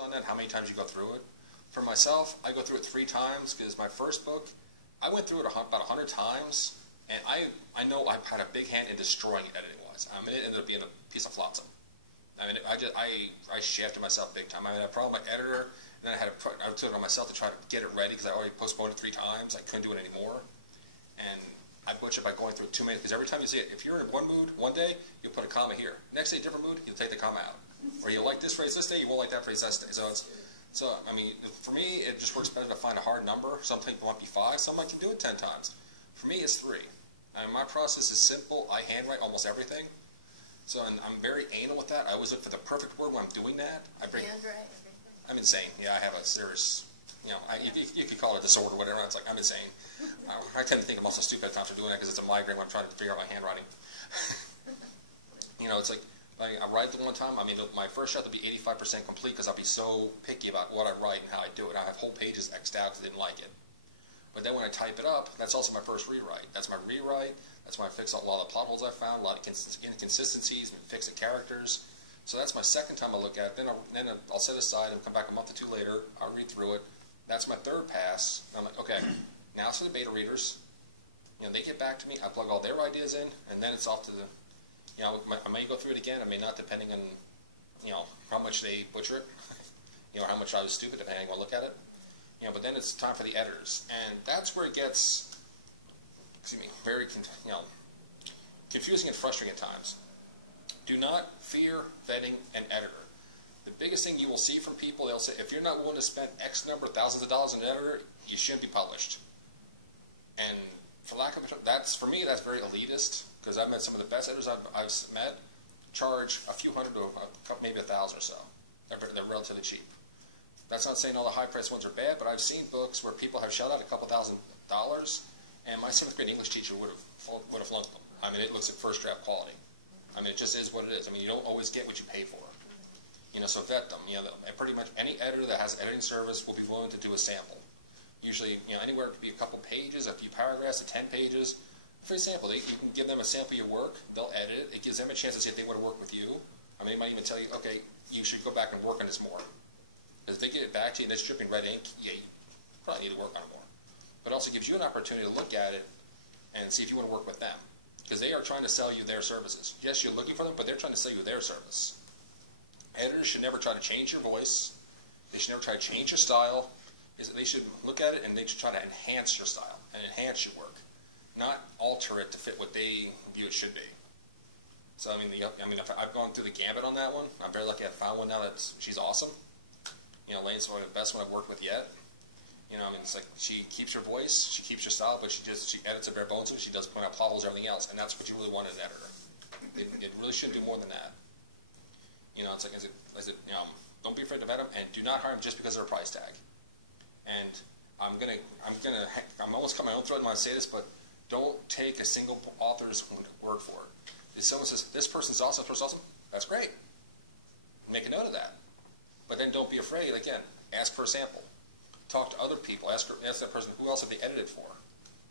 On that, how many times you go through it. For myself, I go through it 3 times because my first book, I went through it about 100 times, and I know I've had a big hand in destroying it editing-wise. I mean, it ended up being a piece of flotsam. I mean, I shafted myself big time. I mean, I had a problem with my editor, and then I took it on myself to try to get it ready because I already postponed it 3 times. I couldn't do it anymore, and I butchered by going through too many. Because every time you see it, if you're in one mood one day, you'll put a comma here. Next day, different mood, you'll take the comma out. Or you'll like this phrase this day, you won't like that phrase this day. So I mean, for me, it just works better to find a hard number. Some people might be 5, some I can do it 10 times. For me, it's 3. I mean, my process is simple. I handwrite almost everything. So and I'm very anal with that. I always look for the perfect word when I'm doing that. Handwrite. I'm insane. Yeah, I have a serious, you could call it a disorder or whatever. It's like, I'm insane. I tend to think I'm also stupid at times for doing that because it's a migraine when I'm trying to figure out my handwriting. It's like, I write it one time. I mean, my first shot will be 85% complete because I'll be so picky about what I write and how I do it. I have whole pages X'd out because I didn't like it. But then when I type it up, that's also my first rewrite. That's my rewrite. That's when I fix a lot of plot holes I found, a lot of inconsistencies, and fix the characters. So that's my second time I look at it. Then I'll set aside and come back a month or 2 later. I'll read through it. That's my 3rd pass. And I'm like, okay, now it's for the beta readers. They get back to me. I plug all their ideas in, and then it's off to the. I may go through it again. I may not, depending on, how much they butcher it. How much I was stupid, depending on how I look at it. But then it's time for the editors, and that's where it gets, very, confusing and frustrating at times. Do not fear vetting an editor. The biggest thing you will see from people, they'll say, if you're not willing to spend X number of thousands of dollars on an editor, you shouldn't be published. And for lack of for me, that's very elitist. Because I've met some of the best editors I've met, charge a few hundred to maybe 1,000 or so. They're relatively cheap. That's not saying all the high-priced ones are bad, but I've seen books where people have shelled out a couple $1,000, and my 7th grade English teacher would have flunked them. I mean, it looks at first draft quality. I mean, it just is what it is. I mean, you don't always get what you pay for. So vet them. And pretty much any editor that has an editing service will be willing to do a sample. Usually, anywhere it could be a couple pages, a few paragraphs, to 10 pages. For example, you can give them a sample of your work, they'll edit it, it gives them a chance to see if they want to work with you. I mean, they might even tell you, okay, you should go back and work on this more. Because if they get it back to you and it's dripping red ink, yeah, you probably need to work on it more. But it also gives you an opportunity to look at it and see if you want to work with them. Because they are trying to sell you their services. Yes, you're looking for them, but they're trying to sell you their service. Editors should never try to change your voice. They should never try to change your style. They should look at it and they should try to enhance your style and enhance your work. Not alter it to fit what they view it should be. So I mean, I've gone through the gambit on that one. I'm very lucky I found one now she's awesome. Lane's one of the best one I've worked with yet. It's like she keeps her voice, she keeps her style, but she edits a bare bones. She does point out plot holes and everything else, and that's what you really want in an editor. It really shouldn't do more than that. It's like don't be afraid to vet them, and do not hire them just because of a price tag. And I'm almost cut my own throat when I say this, but don't take a single author's word for it. If someone says, this person's awesome, that's great. Make a note of that. But then don't be afraid, again, ask for a sample. Talk to other people, ask that person, who else have they edited for?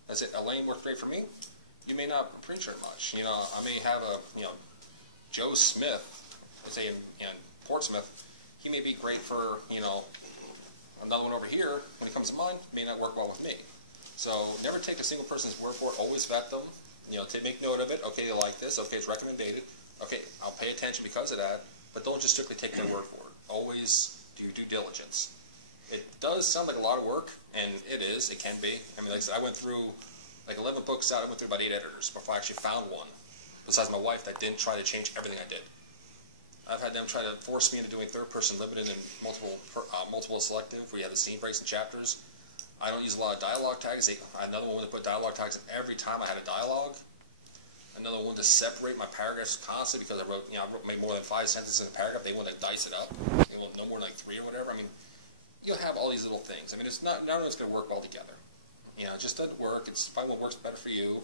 That's it, Elaine worked great for me. You may not appreciate it much. I may have Joe Smith, let's say in Portsmouth, he may be great for, another one over here, when it comes to mine, may not work well with me. So never take a single person's word for it. Always vet them. Make note of it. Okay, they like this. Okay, it's recommended. Okay, I'll pay attention because of that. But don't just strictly take their word for it. Always do your due diligence. It does sound like a lot of work, and it is. It can be. I mean, like I said, I went through 11 books out. I went through about 8 editors before I actually found one. Besides my wife, that didn't try to change everything I did. I've had them try to force me into doing 3rd-person limited and multiple selective, where you have the scene breaks and chapters. I don't use a lot of dialogue tags. Another one to put dialogue tags in every time I had a dialogue. Another one to separate my paragraphs constantly because I wrote maybe more than 5 sentences in a paragraph. They want to dice it up. They want no more than 3 or whatever. I mean, you'll have all these little things. I mean, it's not everyone's going to work all together. It just doesn't work. It's probably what works better for you,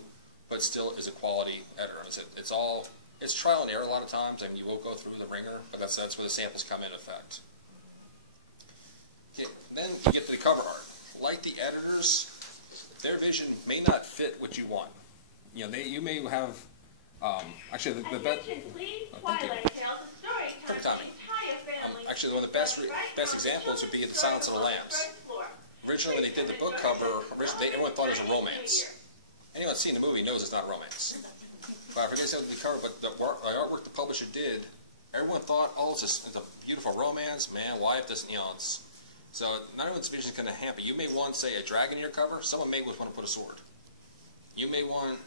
but still is a quality editor. It's trial and error a lot of times. I mean, you will go through the ringer, but that's where the samples come in effect. Okay, then you get to the cover art. Like the editors, their vision may not fit what you want. You may have actually the best. Attention, please. Twilight tells a story time for the entire family. Actually, one of the best examples would be The Silence of the Lambs. Originally, when they did the book cover, everyone thought it was a romance. Anyone seen the movie knows it's not romance. But I forget exactly the cover, but the artwork the publisher did, everyone thought, oh, it's a beautiful romance, man, why if this, it's... So, not everyone's vision is going to happen. You may want, say, a dragon in your cover, someone may want to put a sword. You may want,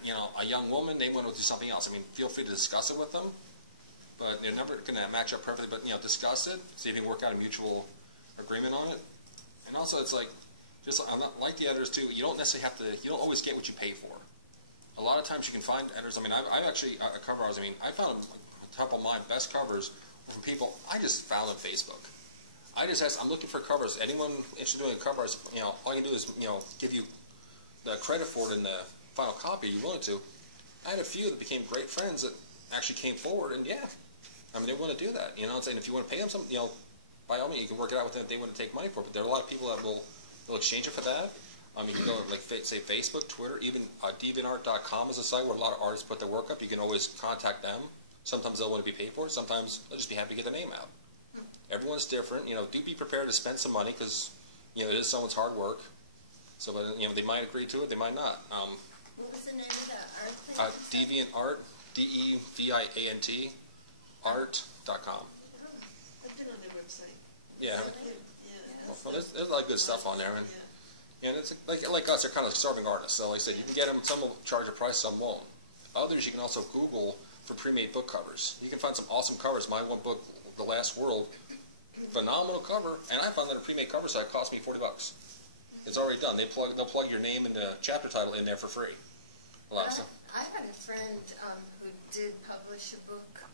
a young woman, they want to do something else. I mean, feel free to discuss it with them, but they're never going to match up perfectly, but, discuss it, see if you can work out a mutual agreement on it. And also, it's like, just like the editors too, you don't necessarily have to, you don't always get what you pay for. A lot of times you can find editors, I mean, I've actually, cover artists, I found a couple of my best covers were from people I just found on Facebook. I just asked, I'm looking for covers. Anyone interested in doing covers, all you can do is, give you the credit for it in the final copy you wanted to. I had a few that became great friends that actually came forward, and yeah, I mean, they want to do that, and saying if you want to pay them some, by all means, you can work it out with them if they want to take money for it, but there are a lot of people that will exchange it for that. You can go, like, say, Facebook, Twitter, even DeviantArt.com is a site where a lot of artists put their work up. You can always contact them. Sometimes they'll want to be paid for it. Sometimes they'll just be happy to get their name out. Everyone's different. Do be prepared to spend some money because, it is someone's hard work. So, but, they might agree to it. They might not. What was the name of that art place? DeviantArt, DeviantArt, art.com. I've been on their website. Yeah. Yeah. Well, there's a lot of good stuff on there. And it's like us, they're kind of starving artists. So like I said, you can get them, some will charge a price, some won't. Others you can also Google for pre-made book covers. You can find some awesome covers. My one book, The Last World, phenomenal cover, and I found that a pre-made cover site cost me $40. It's already done. They'll plug your name and the chapter title in there for free. A lot of stuff. I had a friend who did publish a book,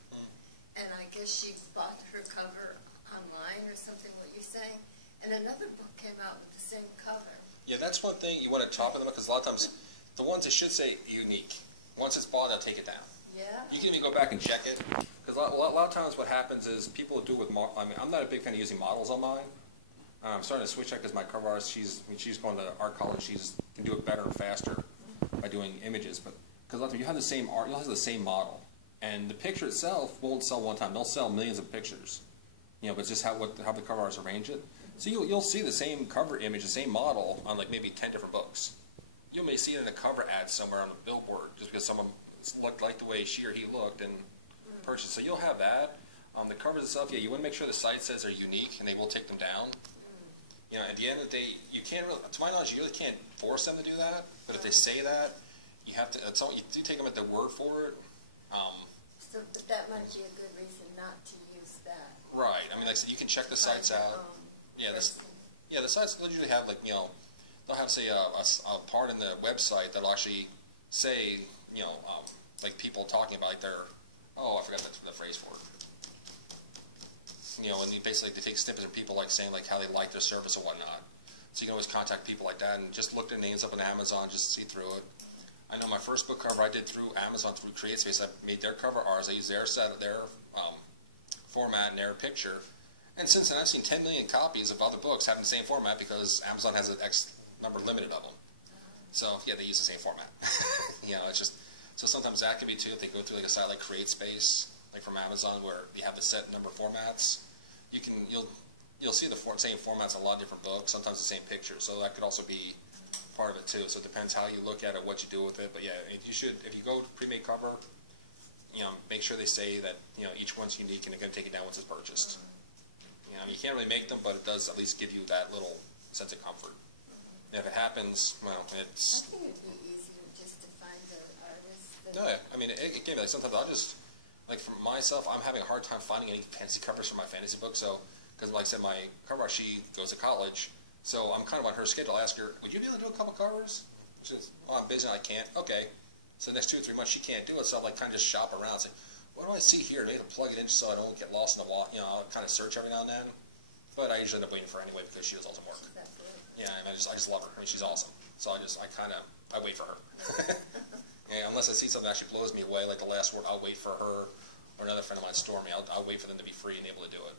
and I guess she bought her cover online or something, what you say, and another book came out with the same cover. Yeah, that's one thing you want to top of them because a lot of times the ones that should say unique, once it's bought, they'll take it down. Yeah. You can even go back and check it because a lot of times what happens is people do it with. I'm not a big fan of using models on mine. I'm starting to switch that because my cover artist, she's going to art college. She can do it better and faster by doing images. But because a lot of times you have the same art, you'll have the same model, and the picture itself won't sell one time. They'll sell millions of pictures. But it's just how the cover artists arrange it. So you'll see the same cover image, the same model on like maybe 10 different books. You may see it in a cover ad somewhere on a billboard just because someone looked like the way she or he looked and purchased. So you'll have that. The covers itself, yeah, you want to make sure the site says they're unique and they will take them down. At the end of the day, you can't really, to my knowledge, you really can't force them to do that. But if they say that, you have to. You do take them at their word for it. But that might be a good reason not to use that. Right. I mean, like I said, you can check the sites out. Yeah, the sites will usually have they'll have say a part in the website that'll actually say like people talking about like I forgot the phrase for it. And they take snippets of people like saying like how they like their service or whatnot. So you can always contact people like that and just look their names up on Amazon just to see through it. I know my first book cover I did through Amazon through CreateSpace. I made their cover arts. I used their format and their picture. And since then, I've seen 10 million copies of other books having the same format because Amazon has an X number limited of them. So, yeah, they use the same format. It's just, so sometimes that can be too, if they go through like a site like CreateSpace, like from Amazon, where you have the set number of formats, you'll see the same formats in a lot of different books, sometimes the same pictures. So that could also be part of it too. So it depends how you look at it, what you do with it. But yeah, if you go to pre-made cover, make sure they say that, each one's unique and they're going to take it down once it's purchased. You can't really make them, but it does at least give you that little sense of comfort. And if it happens, well, it's... I think it would be easier just to find the artist. No, yeah. I mean, it can be like sometimes I'll just, like for myself, I'm having a hard time finding any fancy covers for my fantasy book. So, because like I said, my cover artist, she goes to college. So I'm kind of on her schedule. I ask her, would you be able to do a couple covers? She says, well, I'm busy and I can't. Okay. So the next 2 or 3 months she can't do it. So I'm like kind of just shop around and say, what do I see here? Maybe plug it in so I don't get lost in the wall. I'll kind of search every now and then. But I usually end up waiting for her anyway because she does awesome work. Yeah, I just love her. I mean, she's awesome. So I wait for her. And unless I see something that actually blows me away, like The Last Word, I'll wait for her or another friend of mine, Stormy. I'll wait for them to be free and able to do it.